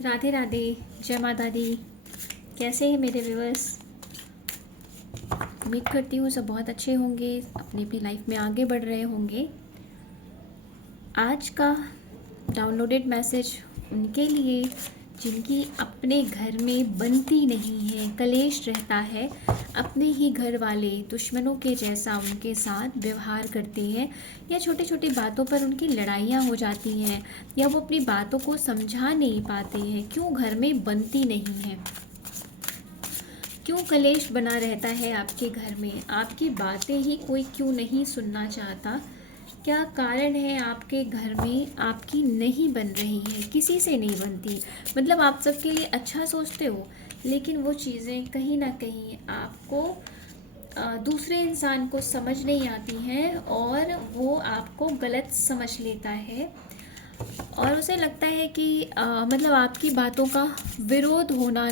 राधे राधे। जय माता दी। कैसे हैं मेरे व्यूअर्स? उम्मीद करती हूँ सब बहुत अच्छे होंगे, अपनी अपनी लाइफ में आगे बढ़ रहे होंगे। आज का डाउनलोडेड मैसेज उनके लिए जिनकी अपने घर में बनती नहीं है, कलेश रहता है, अपने ही घर वाले दुश्मनों के जैसा उनके साथ व्यवहार करते हैं, या छोटी छोटी बातों पर उनकी लड़ाइयाँ हो जाती हैं, या वो अपनी बातों को समझा नहीं पाते हैं। क्यों घर में बनती नहीं है, क्यों कलेश बना रहता है आपके घर में, आपकी बातें ही कोई क्यों नहीं सुनना चाहता? क्या कारण है आपके घर में आपकी नहीं बन रही है, किसी से नहीं बनती? मतलब आप सबके लिए अच्छा सोचते हो, लेकिन वो चीज़ें कहीं ना कहीं आपको दूसरे इंसान को समझ नहीं आती हैं, और वो आपको गलत समझ लेता है, और उसे लगता है कि मतलब आपकी बातों का विरोध होना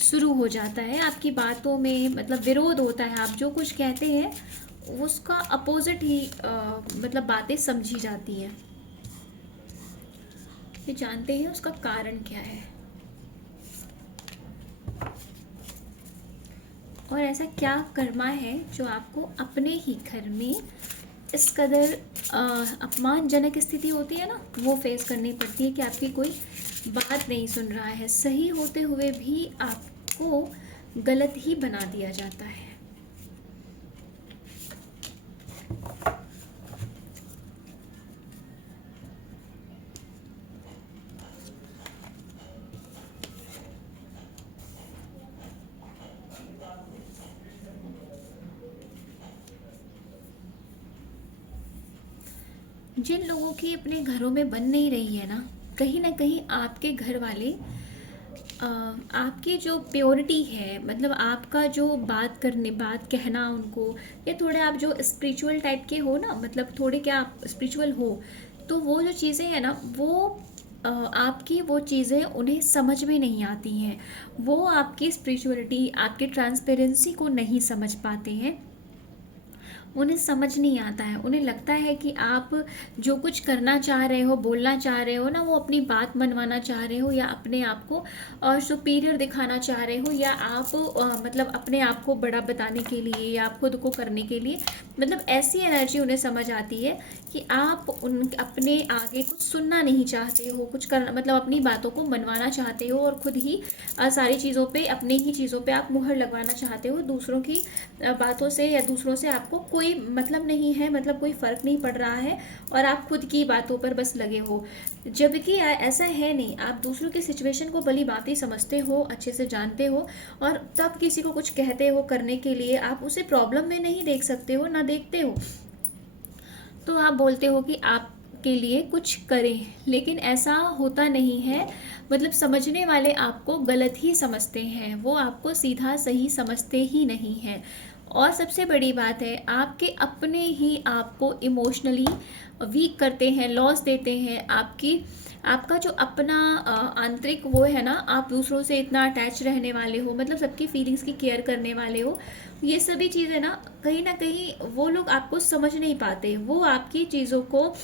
शुरू हो जाता है। आपकी बातों में मतलब विरोध होता है, आप जो कुछ कहते हैं उसका अपोजिट ही मतलब बातें समझी जाती हैं। ये जानते हैं उसका कारण क्या है, और ऐसा क्या कर्मा है जो आपको अपने ही घर में इस कदर अपमानजनक स्थिति होती है ना, वो फेस करनी पड़ती है कि आपकी कोई बात नहीं सुन रहा है, सही होते हुए भी आपको गलत ही बना दिया जाता है। जिन लोगों की अपने घरों में बन नहीं रही है ना कहीं आपके घर वाले आपकी जो प्योरिटी है, मतलब आपका जो बात कहना उनको, या थोड़े आप जो स्पिरिचुअल टाइप के हो ना, मतलब थोड़े क्या आप स्पिरिचुअल हो, तो वो जो चीज़ें हैं ना, वो आपकी वो चीज़ें उन्हें समझ में नहीं आती हैं। वो आपकी स्पिरिचुअलिटी, आपकी ट्रांसपेरेंसी को नहीं समझ पाते हैं, उन्हें समझ नहीं आता है। उन्हें लगता है कि आप जो कुछ करना चाह रहे हो, बोलना चाह रहे हो ना, वो अपनी बात मनवाना चाह रहे हो, या अपने आप को सुपीरियर दिखाना चाह रहे हो, या आप मतलब अपने आप को बड़ा बताने के लिए, या आप खुद को करने के लिए, मतलब ऐसी एनर्जी उन्हें समझ आती है कि आप उन अपने आगे कुछ सुनना नहीं चाहते हो, कुछ करना मतलब अपनी बातों को मनवाना चाहते हो, और खुद ही सारी चीज़ों पे, अपने ही चीज़ों पे आप मुहर लगवाना चाहते हो। दूसरों की बातों से या दूसरों से आपको कोई मतलब नहीं है, मतलब कोई फ़र्क नहीं पड़ रहा है, और आप खुद की बातों पर बस लगे हो। जबकि ऐसा है नहीं, आप दूसरों की सिचुएशन को भली भांति समझते हो, अच्छे से जानते हो, और तब किसी को कुछ कहते हो करने के लिए, आप उसे प्रॉब्लम में नहीं देख सकते हो, ना देखते हो, तो आप बोलते हो कि आपके लिए कुछ करें, लेकिन ऐसा होता नहीं है। मतलब समझने वाले आपको गलत ही समझते हैं, वो आपको सीधा सही समझते ही नहीं हैं। और सबसे बड़ी बात है, आपके अपने ही आपको इमोशनली वीक करते हैं, लॉस देते हैं। आपका जो अपना आंतरिक वो है ना, आप दूसरों से इतना अटैच रहने वाले हो, मतलब सबकी फीलिंग्स की केयर करने वाले हो, ये सभी चीज़ें ना कहीं वो लोग आपको समझ नहीं पाते। वो आपकी चीज़ों को,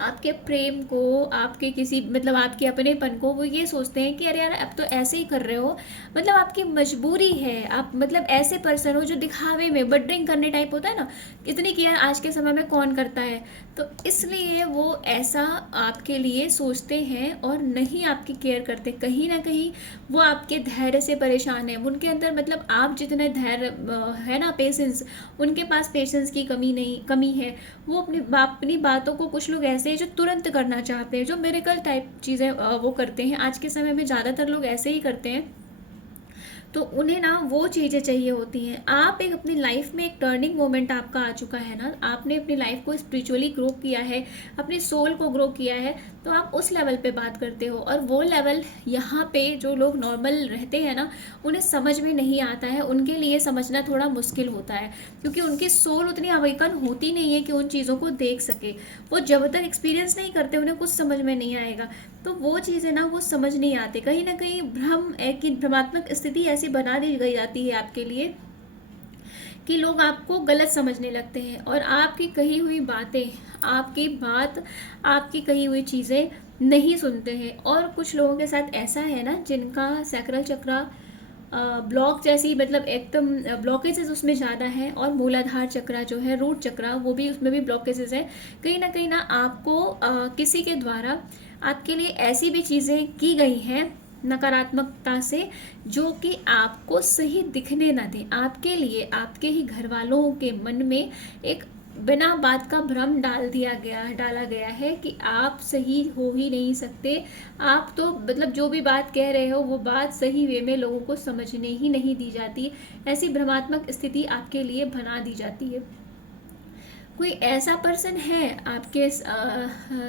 आपके प्रेम को, आपके किसी मतलब आपके अपनेपन को, वो ये सोचते हैं कि अरे यार अब तो ऐसे ही कर रहे हो, मतलब आपकी मजबूरी है, आप मतलब ऐसे पर्सन हो जो दिखावे में बट ड्रिंक करने टाइप होता है ना, इतनी केयर आज के समय में कौन करता है? तो इसलिए वो ऐसा आपके लिए सोचते हैं और नहीं आपकी केयर करते। कहीं ना कहीं वो आपके धैर्य से परेशान है, उनके अंदर मतलब आप जितने धैर्य है ना, पेशेंस, उनके पास पेशेंस की कमी है। वो अपनी बातों को, कुछ लोग ऐसे हैं जो तुरंत करना चाहते हैं, जो मेरेकल टाइप चीज़ें वो करते हैं। आज के समय में ज़्यादातर लोग ऐसे ही करते हैं, तो उन्हें ना वो चीज़ें चाहिए होती हैं। आप एक अपनी लाइफ में एक टर्निंग मोमेंट आपका आ चुका है ना, आपने अपनी लाइफ को स्पिरिचुअली ग्रो किया है, अपने सोल को ग्रो किया है, तो आप उस लेवल पे बात करते हो। और वो लेवल यहाँ पे जो लोग नॉर्मल रहते हैं ना, उन्हें समझ में नहीं आता है, उनके लिए समझना थोड़ा मुश्किल होता है, क्योंकि उनकी सोल उतनी अवेकन होती नहीं है कि उन चीज़ों को देख सके। वो जब तक एक्सपीरियंस नहीं करते उन्हें कुछ समझ में नहीं आएगा, तो वो चीज़ें ना वो समझ नहीं आते। कहीं ना कहीं भ्रम, एक भ्रमात्मक स्थिति ऐसी बना दी गई जाती है आपके लिए कि लोग आपको गलत समझने लगते हैं, और आपकी कही हुई बातें, आपकी बात, आपकी कही हुई चीज़ें नहीं सुनते हैं। और कुछ लोगों के साथ ऐसा है ना जिनका सैक्रल चक्रा ब्लॉक जैसी, मतलब एकदम ब्लॉकेजेस उसमें ज़्यादा है, और मूलाधार चक्रा जो है, रूट चक्रा, वो भी, उसमें भी ब्लॉकेजेस है। कहीं ना आपको किसी के द्वारा आपके लिए ऐसी भी चीज़ें की गई हैं नकारात्मकता से, जो कि आपको सही दिखने ना दें। आपके लिए आपके ही घर वालों के मन में एक बिना बात का भ्रम डाला गया है कि आप सही हो ही नहीं सकते। आप तो मतलब जो भी बात कह रहे हो वो बात सही वे में लोगों को समझने ही नहीं दी जाती। ऐसी भ्रमात्मक स्थिति आपके लिए बना दी जाती है। कोई ऐसा पर्सन है आपके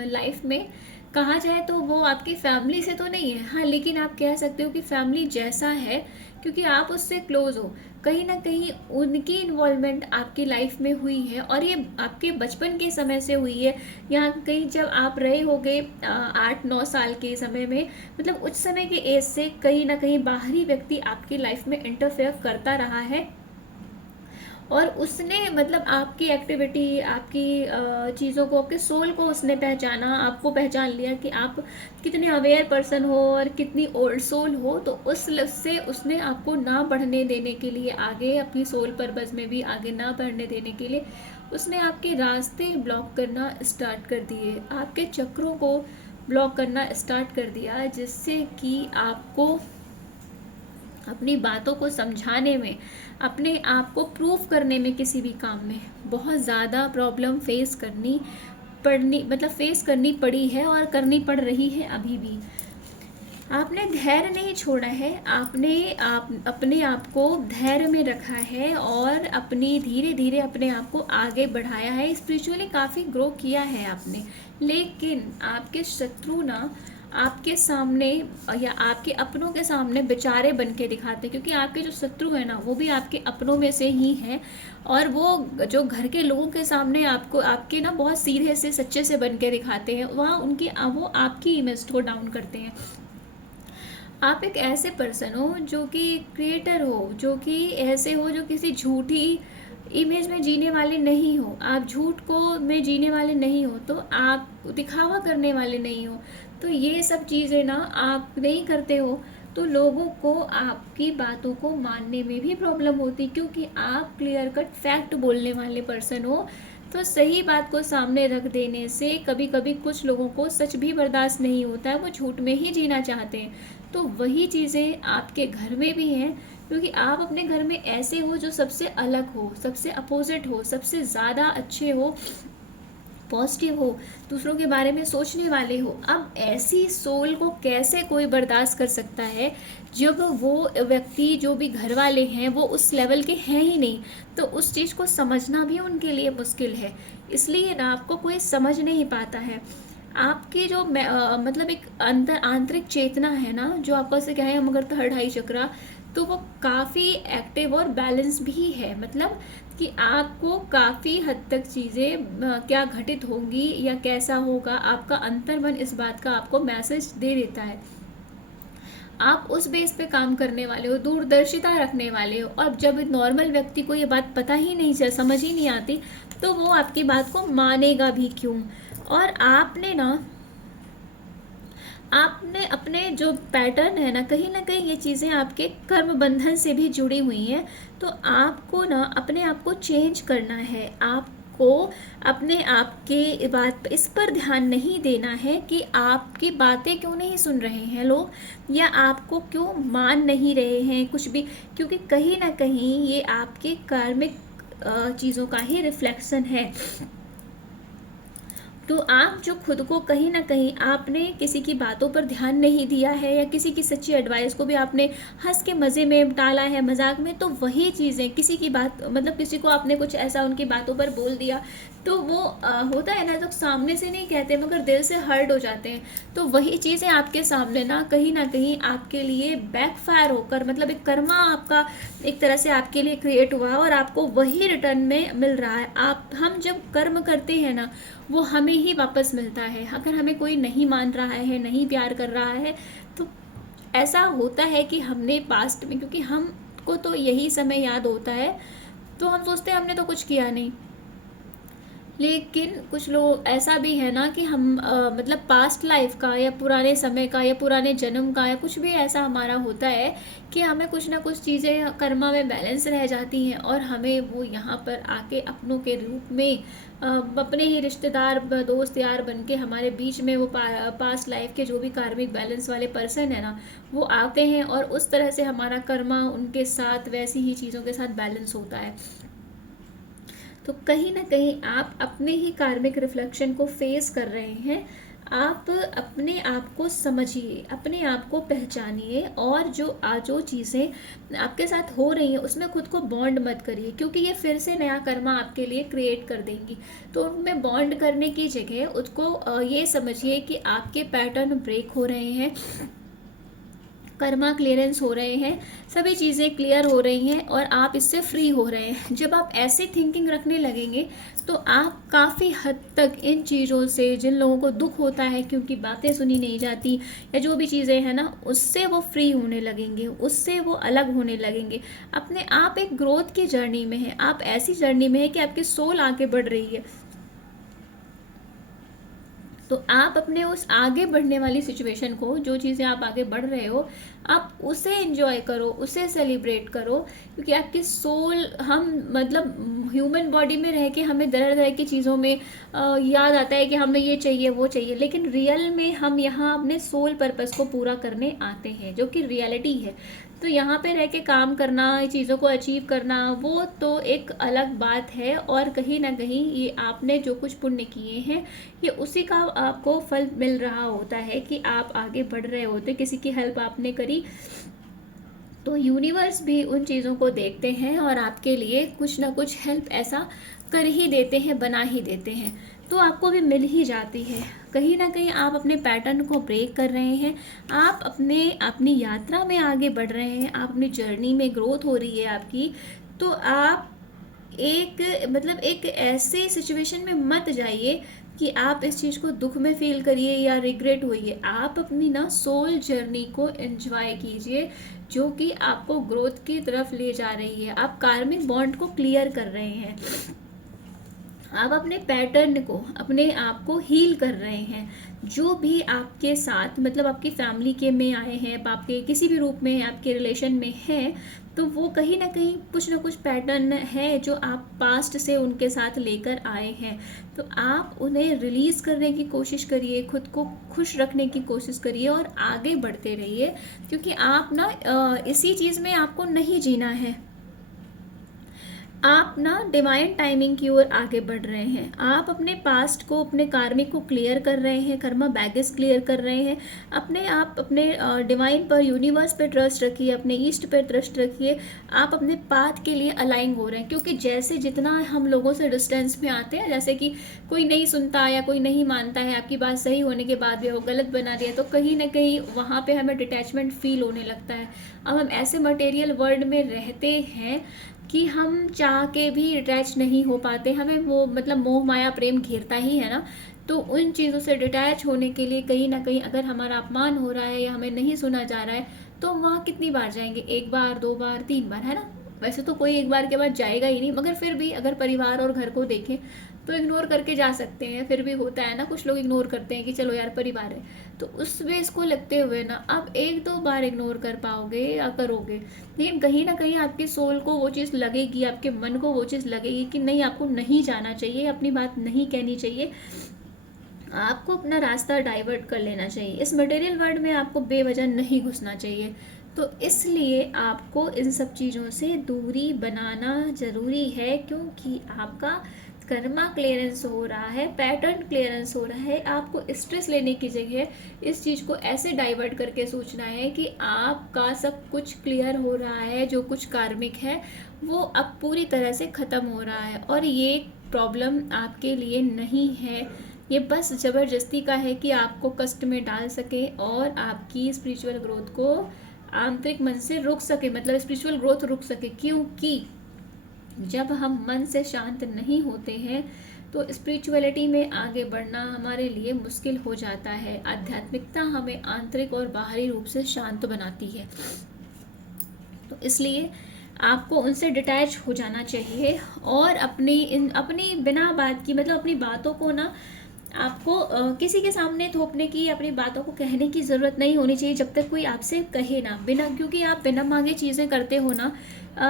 लाइफ में, कहा जाए तो वो आपकी फैमिली से तो नहीं है, हाँ, लेकिन आप कह सकते हो कि फैमिली जैसा है, क्योंकि आप उससे क्लोज हो। कहीं ना कहीं उनकी इन्वॉल्वमेंट आपकी लाइफ में हुई है, और ये आपके बचपन के समय से हुई है, या कहीं जब आप रहे होगे 8-9 साल के समय में, मतलब उस समय के एज से कहीं ना कहीं बाहरी व्यक्ति आपकी लाइफ में इंटरफेयर करता रहा है, और उसने मतलब आपकी एक्टिविटी, आपकी चीज़ों को, आपके सोल को उसने पहचाना, आपको पहचान लिया कि आप कितने अवेयर पर्सन हो और कितनी ओल्ड सोल हो। तो उस से उसने आपको ना बढ़ने देने के लिए, आगे अपनी सोल पर्पस में भी आगे ना बढ़ने देने के लिए, उसने आपके रास्ते ब्लॉक करना स्टार्ट कर दिए, आपके चक्रों को ब्लॉक करना स्टार्ट कर दिया, जिससे कि आपको अपनी बातों को समझाने में, अपने आप को प्रूव करने में, किसी भी काम में बहुत ज़्यादा प्रॉब्लम फेस करनी पड़ी है, और करनी पड़ रही है अभी भी। आपने धैर्य नहीं छोड़ा है, अपने आप को धैर्य में रखा है, और अपनी धीरे धीरे अपने आप को आगे बढ़ाया है, स्पिरिचुअली काफ़ी ग्रो किया है आपने। लेकिन आपके शत्रु ना आपके सामने या आपके अपनों के सामने बेचारे बन के दिखाते हैं, क्योंकि आपके जो शत्रु है ना वो भी आपके अपनों में से ही हैं, और वो जो घर के लोगों के सामने आपको आपके ना बहुत सीधे से सच्चे से बन के दिखाते हैं, वहाँ वो आपकी इमेज को डाउन करते हैं। आप एक ऐसे पर्सन हो जो कि क्रिएटर हो, जो कि ऐसे हो जो किसी झूठी इमेज में जीने वाले नहीं हो, आप झूठ को में जीने वाले नहीं हो, तो आप दिखावा करने वाले नहीं हो। तो ये सब चीज़ें ना आप नहीं करते हो, तो लोगों को आपकी बातों को मानने में भी प्रॉब्लम होती, क्योंकि आप क्लियर कट फैक्ट बोलने वाले पर्सन हो। तो सही बात को सामने रख देने से कभी कभी कुछ लोगों को सच भी बर्दाश्त नहीं होता है, वो झूठ में ही जीना चाहते हैं। तो वही चीज़ें आपके घर में भी हैं, क्योंकि आप अपने घर में ऐसे हो जो सबसे अलग हो, सबसे अपोजिट हो, सबसे ज़्यादा अच्छे हो, पॉजिटिव हो, दूसरों के बारे में सोचने वाले हो। अब ऐसी सोल को कैसे कोई बर्दाश्त कर सकता है, जब वो व्यक्ति, जो भी घर वाले हैं, वो उस लेवल के हैं ही नहीं, तो उस चीज़ को समझना भी उनके लिए मुश्किल है। इसलिए ना आपको कोई समझ नहीं पाता है। आपकी जो मतलब एक अंदर आंतरिक चेतना है ना, जो आपका से क्या है, हम अगर थर्ड आई चक्रा, तो वो काफ़ी एक्टिव और बैलेंस भी है। मतलब कि आपको काफ़ी हद तक चीज़ें क्या घटित होंगी या कैसा होगा, आपका अंतर्मन इस बात का आपको मैसेज दे देता है। आप उस बेस पे काम करने वाले हो, दूरदर्शिता रखने वाले हो। और जब नॉर्मल व्यक्ति को ये बात पता ही नहीं चल, समझ ही नहीं आती, तो वो आपकी बात को मानेगा भी क्यों। और आपने अपने जो पैटर्न है ना कहीं ये चीज़ें आपके कर्म बंधन से भी जुड़ी हुई हैं। तो आपको ना अपने आप को चेंज करना है। आपको अपने आप के बात इस पर ध्यान नहीं देना है कि आपकी बातें क्यों नहीं सुन रहे हैं लोग, या आपको क्यों मान नहीं रहे हैं कुछ भी, क्योंकि कहीं ना कहीं ये आपके कार्मिक चीज़ों का ही रिफ्लेक्शन है। तो आप जो खुद को कहीं ना कहीं आपने किसी की बातों पर ध्यान नहीं दिया है, या किसी की सच्ची एडवाइस को भी आपने हंस के मज़े में टाला है, मजाक में, तो वही चीज़ें किसी की बात, मतलब किसी को आपने कुछ ऐसा उनकी बातों पर बोल दिया, तो वो होता है ना, तो सामने से नहीं कहते मगर दिल से हर्ट हो जाते हैं। तो वही चीज़ें आपके सामने ना कहीं आपके लिए बैकफायर होकर, मतलब एक कर्मा आपका एक तरह से आपके लिए क्रिएट हुआ, और आपको वही रिटर्न में मिल रहा है। हम जब कर्म करते हैं ना, वो हमें ही वापस मिलता है। अगर हमें कोई नहीं मान रहा है, नहीं प्यार कर रहा है, तो ऐसा होता है कि हमने पास्ट में, क्योंकि हमको तो यही समय याद होता है, तो हम सोचते हैं हमने तो कुछ किया नहीं। लेकिन कुछ लोग ऐसा भी है ना कि हम मतलब पास्ट लाइफ का या पुराने समय का या पुराने जन्म का या कुछ भी ऐसा हमारा होता है कि हमें कुछ ना कुछ चीज़ें कर्मा में बैलेंस रह जाती हैं और हमें वो यहाँ पर आके अपनों के रूप में अपने ही रिश्तेदार दोस्त यार बन के हमारे बीच में वो पास्ट लाइफ के जो भी कार्मिक बैलेंस वाले पर्सन है ना, वो आते हैं और उस तरह से हमारा कर्मा उनके साथ वैसी ही चीज़ों के साथ बैलेंस होता है। तो कहीं ना कहीं आप अपने ही कार्मिक रिफ्लेक्शन को फेस कर रहे हैं। आप अपने आप को समझिए, अपने आप को पहचानिए और जो चीज़ें आपके साथ हो रही हैं उसमें खुद को बॉन्ड मत करिए, क्योंकि ये फिर से नया कर्मा आपके लिए क्रिएट कर देंगी। तो उनमें बॉन्ड करने की जगह उसको ये समझिए कि आपके पैटर्न ब्रेक हो रहे हैं, कर्मा क्लियरेंस हो रहे हैं, सभी चीज़ें क्लियर हो रही हैं और आप इससे फ्री हो रहे हैं। जब आप ऐसे थिंकिंग रखने लगेंगे तो आप काफ़ी हद तक इन चीज़ों से, जिन लोगों को दुख होता है क्योंकि बातें सुनी नहीं जाती या जो भी चीज़ें हैं ना, उससे वो फ्री होने लगेंगे, उससे वो अलग होने लगेंगे। अपने आप एक ग्रोथ की जर्नी में है, आप ऐसी जर्नी में है कि आपकी सोल आगे बढ़ रही है। तो आप अपने उस आगे बढ़ने वाली सिचुएशन को, जो चीज़ें आप आगे बढ़ रहे हो, आप उसे एंजॉय करो, उसे सेलिब्रेट करो, क्योंकि आपकी सोल, हम मतलब ह्यूमन बॉडी में रह के हमें तरह तरह की चीज़ों में याद आता है कि हमें ये चाहिए वो चाहिए, लेकिन रियल में हम यहाँ अपने सोल पर्पस को पूरा करने आते हैं, जो कि रियलिटी है। तो यहाँ पे रह के काम करना, चीज़ों को अचीव करना, वो तो एक अलग बात है। और कहीं ना कहीं ये आपने जो कुछ पुण्य किए हैं, ये उसी का आपको फल मिल रहा होता है कि आप आगे बढ़ रहे होते, किसी की हेल्प आपने करी तो यूनिवर्स भी उन चीज़ों को देखते हैं और आपके लिए कुछ ना कुछ हेल्प ऐसा कर ही देते हैं, बना ही देते हैं, तो आपको भी मिल ही जाती है। कहीं ना कहीं आप अपने पैटर्न को ब्रेक कर रहे हैं, आप अपनी यात्रा में आगे बढ़ रहे हैं, आप अपनी जर्नी में ग्रोथ हो रही है आपकी। तो आप एक ऐसे सिचुएशन में मत जाइए कि आप इस चीज़ को दुख में फील करिए या रिग्रेट होइए। आप अपनी ना सोल जर्नी को एंजॉय कीजिए, जो कि आपको ग्रोथ की तरफ ले जा रही है। आप कार्मिक बॉन्ड को क्लियर कर रहे हैं, आप अपने पैटर्न को, अपने आप को हील कर रहे हैं। जो भी आपके साथ मतलब आपकी फैमिली के में आए हैं, आपके किसी भी रूप में आपके रिलेशन में हैं, तो वो कहीं ना कहीं कुछ ना कुछ पैटर्न है जो आप पास्ट से उनके साथ लेकर आए हैं। तो आप उन्हें रिलीज़ करने की कोशिश करिए, खुद को खुश रखने की कोशिश करिए और आगे बढ़ते रहिए, क्योंकि आप ना इसी चीज़ में आपको नहीं जीना है। आप ना डिवाइन टाइमिंग की ओर आगे बढ़ रहे हैं। आप अपने पास्ट को, अपने कार्मिक को क्लियर कर रहे हैं, कर्मा बैगेज क्लियर कर रहे हैं। आप अपने डिवाइन पर, यूनिवर्स पे ट्रस्ट रखिए, अपने ईस्ट पे ट्रस्ट रखिए। आप अपने पाथ के लिए अलाइन हो रहे हैं, क्योंकि जैसे जितना हम लोगों से डिस्टेंस में आते हैं, जैसे कि कोई नहीं सुनता या कोई नहीं मानता है, आपकी बात सही होने के बाद भी वो गलत बना दिया, तो कहीं ना कहीं वहाँ पे हमें डिटैचमेंट फील होने लगता है। अब हम ऐसे मटेरियल वर्ल्ड में रहते हैं कि हम चाह के भी अटैच नहीं हो पाते, हमें वो मतलब मोह माया प्रेम घेरता ही है ना। तो उन चीज़ों से डिटैच होने के लिए कहीं ना कहीं अगर हमारा अपमान हो रहा है या हमें नहीं सुना जा रहा है, तो वहाँ कितनी बार जाएंगे? एक बार, दो बार, तीन बार, है ना। वैसे तो कोई एक बार के बाद जाएगा ही नहीं, मगर फिर भी अगर परिवार और घर को देखें तो इग्नोर करके जा सकते हैं। फिर भी होता है ना, कुछ लोग इग्नोर करते हैं कि चलो यार परिवार है, तो उस बेस को लगते हुए ना आप एक दो बार इग्नोर कर पाओगे या करोगे, लेकिन कहीं ना कहीं आपकी सोल को वो चीज़ लगेगी, आपके मन को वो चीज़ लगेगी कि नहीं, आपको नहीं जाना चाहिए, अपनी बात नहीं कहनी चाहिए, आपको अपना रास्ता डाइवर्ट कर लेना चाहिए। इस मटेरियल वर्ल्ड में आपको बेवजह नहीं घुसना चाहिए। तो इसलिए आपको इन सब चीज़ों से दूरी बनाना ज़रूरी है, क्योंकि आपका कर्मा क्लियरेंस हो रहा है, पैटर्न क्लियरेंस हो रहा है। आपको स्ट्रेस लेने की जगह इस चीज़ को ऐसे डाइवर्ट करके सोचना है कि आपका सब कुछ क्लियर हो रहा है, जो कुछ कार्मिक है वो अब पूरी तरह से ख़त्म हो रहा है, और ये प्रॉब्लम आपके लिए नहीं है, ये बस ज़बरदस्ती का है कि आपको कष्ट में डाल सके और आपकी स्पिरिचुअल ग्रोथ को आंतरिक मन से रोक सके, मतलब स्पिरिचुअल ग्रोथ रुक सके। क्योंकि जब हम मन से शांत नहीं होते हैं तो स्पिरिचुअलिटी में आगे बढ़ना हमारे लिए मुश्किल हो जाता है। आध्यात्मिकता हमें आंतरिक और बाहरी रूप से शांत बनाती है। तो इसलिए आपको उनसे डिटैच हो जाना चाहिए और अपनी बिना बात की, मतलब अपनी बातों को ना आपको किसी के सामने थोपने की, अपनी बातों को कहने की ज़रूरत नहीं होनी चाहिए जब तक कोई आपसे कहे ना, बिना, क्योंकि आप बिना मांगे चीज़ें करते हो ना,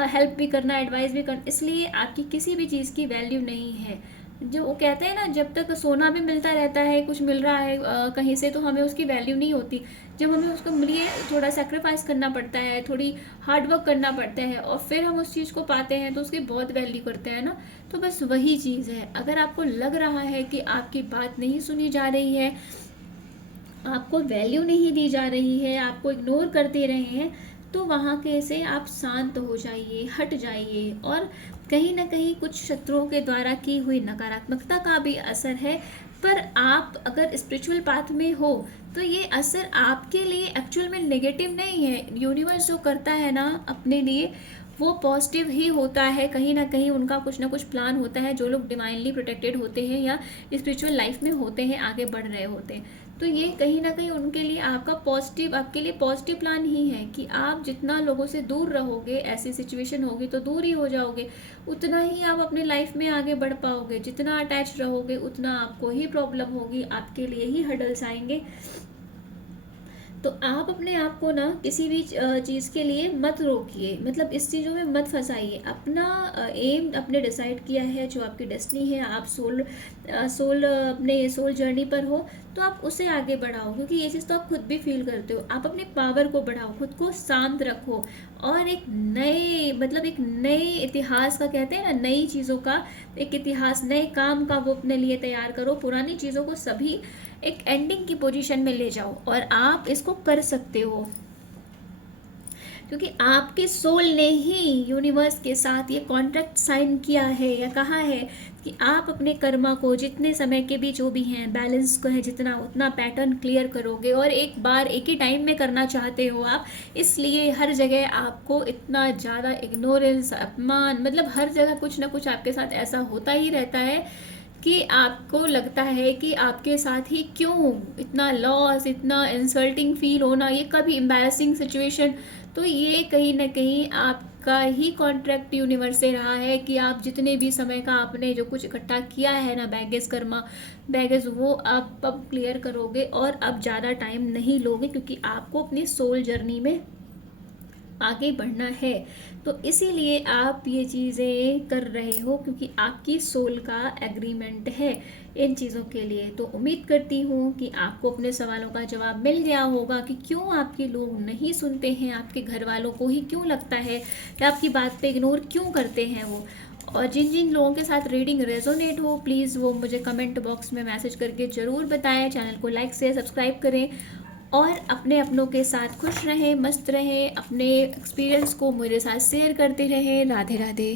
हेल्प भी करना, एडवाइस भी करना, इसलिए आपकी किसी भी चीज़ की वैल्यू नहीं है। जो वो कहते हैं ना, जब तक सोना भी मिलता रहता है, कुछ मिल रहा है कहीं से, तो हमें उसकी वैल्यू नहीं होती। जब हमें उसको लिए थोड़ा सेक्रीफाइस करना पड़ता है, थोड़ी हार्ड वर्क करना पड़ता है, और फिर हम उस चीज़ को पाते हैं, तो उसकी बहुत वैल्यू करते हैं ना। तो बस वही चीज़ है, अगर आपको लग रहा है कि आपकी बात नहीं सुनी जा रही है, आपको वैल्यू नहीं दी जा रही है, आपको इग्नोर कर दे रहे हैं, तो वहाँ के से आप शांत हो जाइए, हट जाइए। और कहीं ना कहीं कुछ शत्रुओं के द्वारा की हुई नकारात्मकता का भी असर है, पर आप अगर स्पिरिचुअल पाथ में हो तो ये असर आपके लिए एक्चुअल में नेगेटिव नहीं है। यूनिवर्स जो करता है ना अपने लिए, वो पॉजिटिव ही होता है। कहीं ना कहीं उनका कुछ ना कुछ प्लान होता है। जो लोग डिवाइनली प्रोटेक्टेड होते हैं या स्पिरिचुअल लाइफ में होते हैं, आगे बढ़ रहे होते हैं, तो ये कहीं ना कहीं उनके लिए आपके लिए पॉजिटिव प्लान ही है कि आप जितना लोगों से दूर रहोगे, ऐसी सिचुएशन होगी तो दूर ही हो जाओगे, उतना ही आप अपने लाइफ में आगे बढ़ पाओगे। जितना अटैच रहोगे उतना आपको ही प्रॉब्लम होगी, आपके लिए ही हर्डल्स आएंगे। तो आप अपने आप को ना किसी भी चीज़ के लिए मत रोकिए, मतलब इस चीज़ों में मत फंसाइए। अपना एम अपने डिसाइड किया है, जो आपकी डेस्टिनी है, आप अपने सोल जर्नी पर हो, तो आप उसे आगे बढ़ाओ, क्योंकि ये चीज़ तो आप खुद भी फील करते हो। आप अपने पावर को बढ़ाओ, खुद को शांत रखो, और एक नए इतिहास का, कहते हैं ना, नई चीज़ों का एक इतिहास, नए काम का वो अपने लिए तैयार करो। पुरानी चीज़ों को सभी एक एंडिंग की पोजीशन में ले जाओ, और आप इसको कर सकते हो, क्योंकि आपके सोल ने ही यूनिवर्स के साथ ये कॉन्ट्रैक्ट साइन किया है, या कहा है कि आप अपने कर्मा को जितने समय के भी जो भी हैं बैलेंस को है, जितना उतना पैटर्न क्लियर करोगे, और एक बार एक ही टाइम में करना चाहते हो आप। इसलिए हर जगह आपको इतना ज़्यादा इग्नोरेंस, अपमान, मतलब हर जगह कुछ ना कुछ आपके साथ ऐसा होता ही रहता है कि आपको लगता है कि आपके साथ ही क्यों इतना लॉस, इतना इंसल्टिंग फील होना, ये कभी एम्बैरसिंग सिचुएशन। तो ये कहीं ना कहीं आपका ही कॉन्ट्रैक्ट यूनिवर्स से रहा है कि आप जितने भी समय का आपने जो कुछ इकट्ठा किया है ना, बैगेज कर्मा बैगेज, वो आप अब क्लियर करोगे, और अब ज़्यादा टाइम नहीं लोगे, क्योंकि आपको अपनी सोल जर्नी में आगे बढ़ना है। तो इसीलिए आप ये चीज़ें कर रहे हो, क्योंकि आपकी सोल का एग्रीमेंट है इन चीज़ों के लिए। तो उम्मीद करती हूँ कि आपको अपने सवालों का जवाब मिल गया होगा कि क्यों आपके लोग नहीं सुनते हैं, आपके घर वालों को ही क्यों लगता है कि आपकी बात पे इग्नोर क्यों करते हैं वो। और जिन जिन लोगों के साथ रीडिंग रेजोनेट हो, प्लीज़ वो मुझे कमेंट बॉक्स में मैसेज करके ज़रूर बताएं। चैनल को लाइक शेयर सब्सक्राइब करें, और अपने अपनों के साथ खुश रहें, मस्त रहें, अपने एक्सपीरियंस को मेरे साथ शेयर करते रहें। राधे राधे।